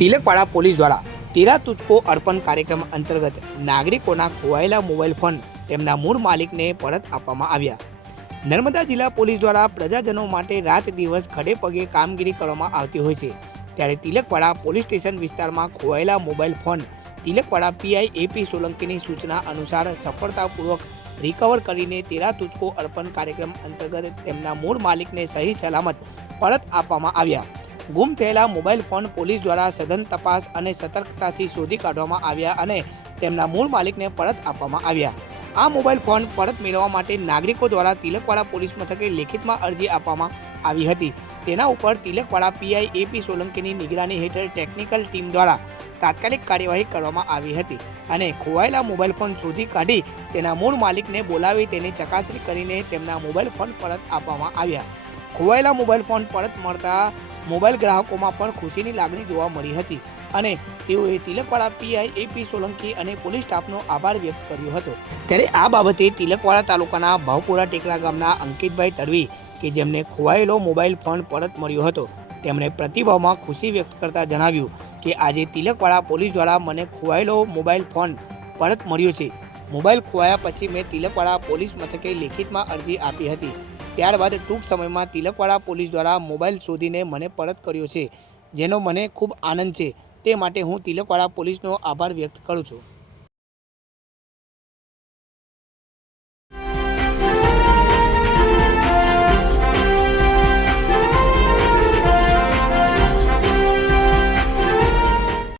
Tilakwada police દ્વારા તેરા તુજકો અર્પણ કાર્યક્રમ અંતર્ગત નાગરિકોના ખોવાયેલા મોબાઈલ ફોન તેમના મૂળ માલિકને પરત આપવામાં આવ્યા। નર્મદા જિલ્લા પોલીસ દ્વારા પ્રજાજનો માટે રાત દિવસ ખડે પગે કામગીરી કરવામાં આવતી હોય છે, ત્યારે તિલકવાડા પોલીસ સ્ટેશન વિસ્તારમાં ખોવાયેલા mobile phone Tilakwada PI AP સોલંકીની સૂચના અનુસાર સફળતાપૂર્વક રિકવર કરીને તેરા તુજકો અર્પણ કાર્યક્રમ અંતર્ગત તેમના મૂળ માલિકને સહી સલામત પરત આપવામાં આવ્યા। ગુમ થયેલા મોબાઈલ ફોન પોલીસ દ્વારા સઘન તપાસ અને સતર્કતાથી શોધી કાઢવામાં આવ્યા અને તેમના મૂળ માલિકને પરત આપવામાં આવ્યા। આ મોબાઈલ ફોન પરત મેળવવા માટે નાગરિકો દ્વારા તિલકવાડા પોલીસ મથકે લેખિતમાં અરજી આપવામાં આવી હતી। તેના ઉપર તિલકવાડા પીઆઈ એપી સોલંકીની નિગરાની હેઠળ ટેકનિકલ ટીમ દ્વારા તાત્કાલિક કાર્યવાહી કરવામાં આવી હતી અને ખોવાયેલા મોબાઈલ ફોન શોધી કાઢી તેના મૂળ માલિકને બોલાવી તેની ચકાસણી કરીને તેમના મોબાઈલ ફોન પરત આપવામાં આવ્યા। ખોવાયેલા મોબાઈલ ફોન પરત મળતા મોબાઈલ ગ્રાહકોમાં પણ ખુશીની લાગણી જોવા મળી હતી અને તેઓએ તિલકવાડા પીઆઈ એપી સોલંકી અને પોલીસ સ્ટાફનો આભાર વ્યક્ત કર્યો હતો। ત્યારે આ બાબતે તિલકવાડા તાલુકાના ભાવપુરા ટેકરા ગામના અંકિતભાઈ તડવી કે જેમને ખોવાયેલો મોબાઈલ ફોન પરત મળ્યો હતો, તેમણે પ્રતિભાવમાં ખુશી વ્યક્ત કરતા જણાવ્યું કે આજે તિલકવાડા પોલીસ દ્વારા મને ખોવાયેલો મોબાઈલ ફોન પરત મળ્યો છે। મોબાઈલ ખોવાયા પછી મેં તિલકવાડા પોલીસ મથકે લેખિતમાં અરજી આપી હતી, ત્યારબાદ ટૂંક સમયમાં તિલકવાડા પોલીસ દ્વારા મોબાઈલ શોધીને મને પરત કર્યો છે, જેનો મને ખૂબ આનંદ છે। તે માટે હું તિલકવાડા પોલીસનો આભાર વ્યક્ત કરું છું।